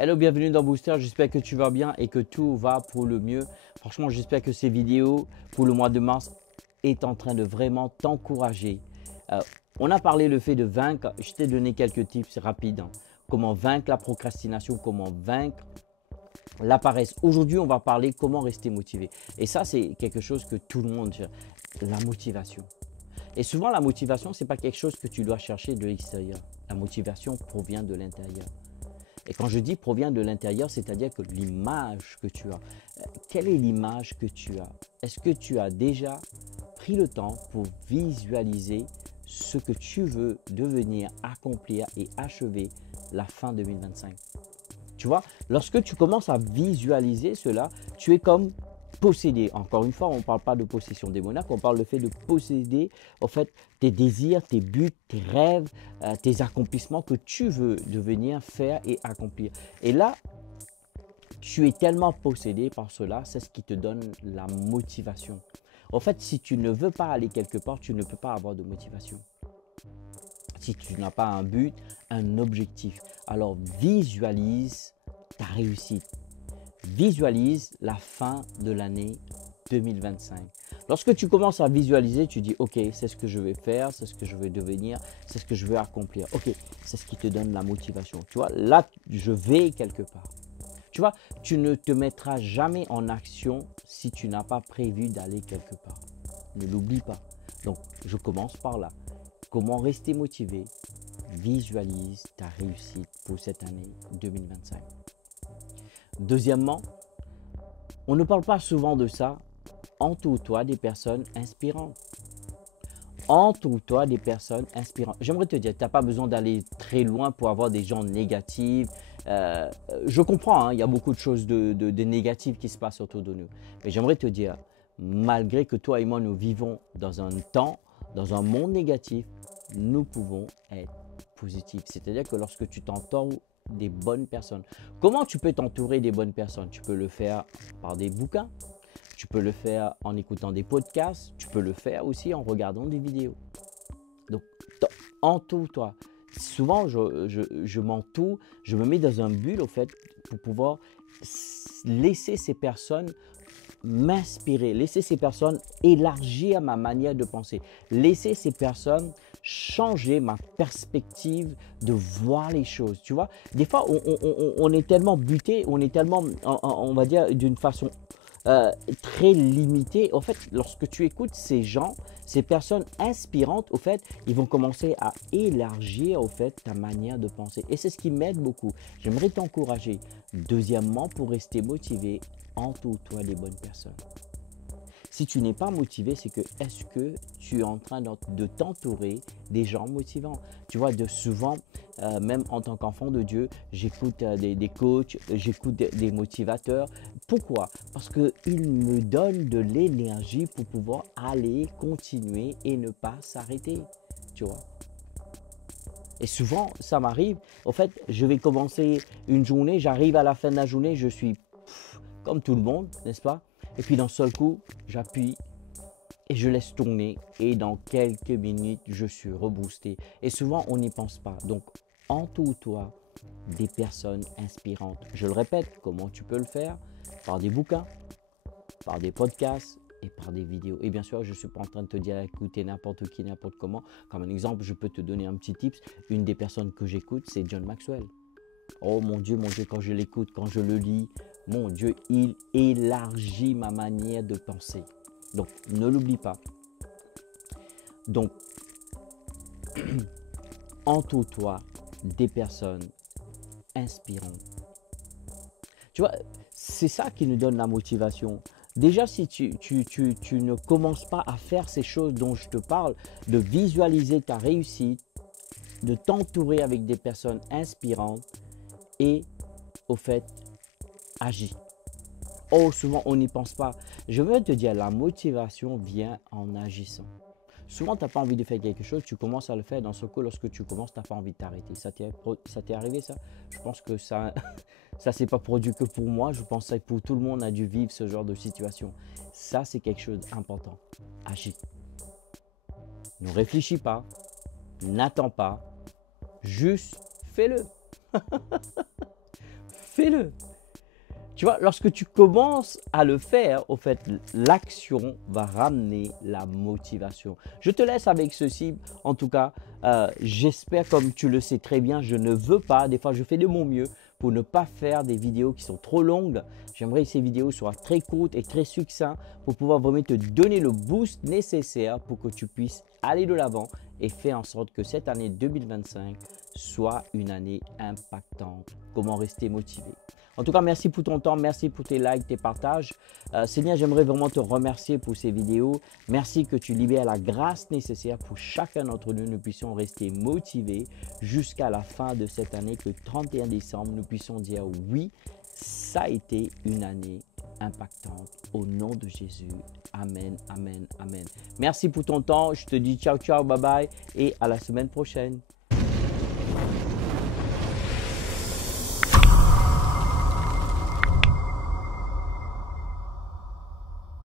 Hello, bienvenue dans Booster, j'espère que tu vas bien et que tout va pour le mieux. Franchement, j'espère que ces vidéos pour le mois de mars est en train de vraiment t'encourager. Euh, on a parlé le fait de vaincre, je t'ai donné quelques tips rapides. Comment vaincre la procrastination, comment vaincre la paresse. Aujourd'hui, on va parler comment rester motivé. Et ça, c'est quelque chose que tout le monde cherche, la motivation. Et souvent, la motivation, ce n'est pas quelque chose que tu dois chercher de l'extérieur. La motivation provient de l'intérieur. Et quand je dis provient de l'intérieur, c'est-à-dire que l'image que tu as, quelle est l'image que tu as? Est-ce que tu as déjà pris le temps pour visualiser ce que tu veux devenir, accomplir et achever la fin 2025? Tu vois, lorsque tu commences à visualiser cela, tu es comme posséder. Encore une fois, on ne parle pas de possession démoniaque, on parle du fait de posséder en fait tes désirs, tes buts, tes rêves, tes accomplissements que tu veux devenir, faire et accomplir. Et là, tu es tellement possédé par cela, c'est ce qui te donne la motivation. En fait, si tu ne veux pas aller quelque part, tu ne peux pas avoir de motivation. Si tu n'as pas un but, un objectif, alors visualise ta réussite. Visualise la fin de l'année 2025. Lorsque tu commences à visualiser, tu dis ok, c'est ce que je vais faire, c'est ce que je vais devenir, c'est ce que je veux accomplir. Ok, c'est ce qui te donne la motivation. Tu vois, là, je vais quelque part. Tu vois, tu ne te mettras jamais en action si tu n'as pas prévu d'aller quelque part. Ne l'oublie pas. Donc, je commence par là. Comment rester motivé? Visualise ta réussite pour cette année 2025. Deuxièmement, on ne parle pas souvent de ça. Entoure-toi des personnes inspirantes. Entoure-toi des personnes inspirantes. J'aimerais te dire, tu n'as pas besoin d'aller très loin pour avoir des gens négatifs. Je comprends, hein, il y a beaucoup de choses de négatives qui se passent autour de nous. Mais j'aimerais te dire, malgré que toi et moi, nous vivons dans un temps, dans un monde négatif, nous pouvons être positifs. C'est-à-dire que lorsque tu t'entoures des bonnes personnes, comment tu peux t'entourer des bonnes personnes? Tu peux le faire par des bouquins. Tu peux le faire en écoutant des podcasts, tu peux le faire aussi en regardant des vidéos. Donc, entoure-toi. Souvent, je m'entoure, je me mets dans un bulle, au fait, pour pouvoir laisser ces personnes m'inspirer, laisser ces personnes élargir ma manière de penser, laisser ces personnes changer ma perspective de voir les choses. Tu vois, des fois, on est tellement buté, on est tellement, on va dire, d'une façon très limité. En fait, lorsque tu écoutes ces gens, ces personnes inspirantes, au fait, ils vont commencer à élargir, au fait, ta manière de penser. Et c'est ce qui m'aide beaucoup. J'aimerais t'encourager. Deuxièmement, pour rester motivé, entoure-toi des bonnes personnes. Si tu n'es pas motivé, c'est que est-ce que tu es en train de t'entourer des gens motivants? Tu vois, de souvent, même en tant qu'enfant de Dieu, j'écoute des coachs, j'écoute des motivateurs. Pourquoi? Parce qu'ils me donnent de l'énergie pour pouvoir aller, continuer et ne pas s'arrêter. Tu vois? Et souvent, ça m'arrive. En fait, je vais commencer une journée, j'arrive à la fin de la journée, je suis comme tout le monde, n'est-ce pas? Et puis d'un seul coup, j'appuie et je laisse tourner. Et dans quelques minutes, je suis reboosté. Et souvent, on n'y pense pas. Donc, entoure-toi des personnes inspirantes. Je le répète, comment tu peux le faire? Par des bouquins, par des podcasts et par des vidéos. Et bien sûr, je ne suis pas en train de te dire écouter n'importe qui, n'importe comment. Comme un exemple, je peux te donner un petit tips. Une des personnes que j'écoute, c'est John Maxwell. Oh mon Dieu, quand je l'écoute, quand je le lis, mon Dieu, il élargit ma manière de penser. Donc, ne l'oublie pas. Donc, entoure-toi des personnes inspirantes. Tu vois, c'est ça qui nous donne la motivation. Déjà, si tu ne commences pas à faire ces choses dont je te parle, de visualiser ta réussite, de t'entourer avec des personnes inspirantes et, au fait, agis. Oh, souvent, on n'y pense pas. Je veux te dire, la motivation vient en agissant. Souvent, tu n'as pas envie de faire quelque chose, tu commences à le faire. Dans ce coup, lorsque tu commences, tu n'as pas envie de t'arrêter. Ça t'est arrivé, ça? Je pense que ça ça s'est pas produit que pour moi. Je pense que pour tout le monde a dû vivre ce genre de situation. Ça, c'est quelque chose d'important. Agis. Ne réfléchis pas. N'attends pas. Juste fais-le. fais-le. Tu vois, lorsque tu commences à le faire, au fait, l'action va ramener la motivation. Je te laisse avec ceci. En tout cas, j'espère, comme tu le sais très bien, je ne veux pas, des fois je fais de mon mieux pour ne pas faire des vidéos qui sont trop longues. J'aimerais que ces vidéos soient très courtes et très succinctes pour pouvoir vraiment te donner le boost nécessaire pour que tu puisses aller de l'avant et faire en sorte que cette année 2025 soit une année impactante. Comment rester motivé? En tout cas, merci pour ton temps, merci pour tes likes, tes partages. Seigneur, j'aimerais vraiment te remercier pour ces vidéos. Merci que tu libères la grâce nécessaire pour chacun d'entre nous. Nous puissions rester motivés jusqu'à la fin de cette année, que 31 décembre, nous puissions dire oui, ça a été une année impactante. Au nom de Jésus. Amen, amen, amen. Merci pour ton temps. Je te dis ciao, ciao, bye bye et à la semaine prochaine.